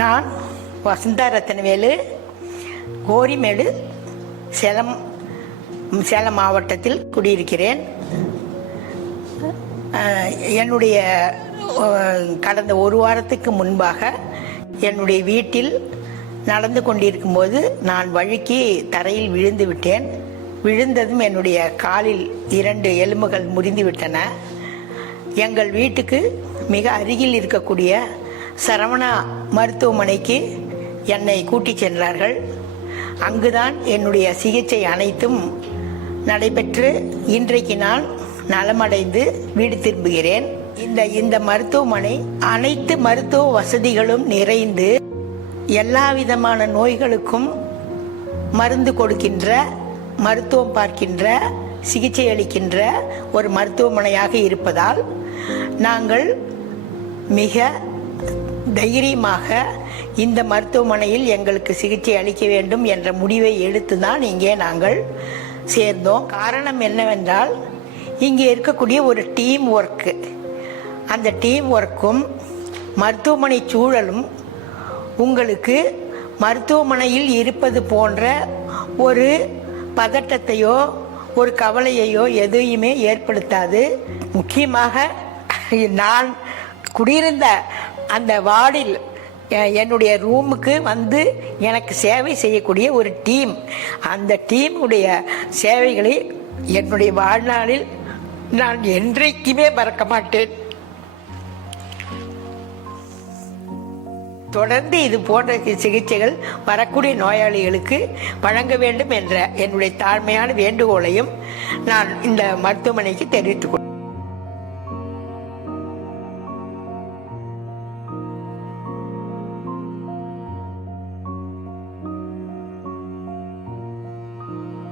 நான் வசந்தா ரத்னவேலு, கோரிமேடு, சேலம் மாவட்டத்தில் குடியிருக்கிறேன். என்னுடைய கடந்த ஒரு வாரத்துக்கு முன்பாக என்னுடைய வீட்டில் நடந்து கொண்டிருக்கும்போது நான் வழுக்கி தரையில் விழுந்து விட்டேன். விழுந்ததும் என்னுடைய காலில் 2 எலும்புகள் முறிந்து விட்டன. எங்கள் வீட்டுக்கு மிக அருகில் இருக்கக்கூடிய சரவணா மருத்துவமனைக்கு என்னை கூட்டிச் சென்றார்கள். அங்குதான் என்னுடைய சிகிச்சை அனைத்தும் நடைபெற்று இன்றைக்கு நான் நலமடைந்து வீடு திரும்புகிறேன். இந்த மருத்துவமனை அனைத்து மருத்துவ வசதிகளும் நிறைந்து எல்லா விதமான நோய்களுக்கும் மருந்து கொடுக்கின்ற, மருத்துவம் பார்க்கின்ற, சிகிச்சை அளிக்கின்ற ஒரு மருத்துவமனையாக இருப்பதால் நாங்கள் மிக தைரியமாக இந்த மருத்துவமனையில் எங்களுக்கு சிகிச்சை அளிக்க வேண்டும் என்ற முடிவை எடுத்துதான் இங்கே நாங்கள் சேர்ந்தோம். காரணம் என்னவென்றால், இங்கே இருக்கக்கூடிய ஒரு டீம் ஒர்க்கு, அந்த டீம் ஒர்க்கும் மருத்துவமனை சூழலும் உங்களுக்கு மருத்துவமனையில் இருப்பது போன்ற ஒரு பதட்டத்தையோ ஒரு கவலையையோ எதையுமே ஏற்படுத்தாது. முக்கியமாக நான் குடியிருந்த அந்த வார்டில் என்னுடைய ரூமுக்கு வந்து எனக்கு சேவை செய்யக்கூடிய ஒரு டீம், அந்த டீமுடைய சேவைகளை என்னுடைய வாழ்நாளில் நான் என்றைக்குமே மறக்க மாட்டேன். தொடர்ந்து இது போன்ற சிகிச்சைகள் வரக்கூடிய நோயாளிகளுக்கு வழங்க வேண்டும் என்ற என்னுடைய தாழ்மையான வேண்டுகோளையும் நான் இந்த மருத்துவமனைக்கு தெரிவித்துக் கொள்கிறேன்.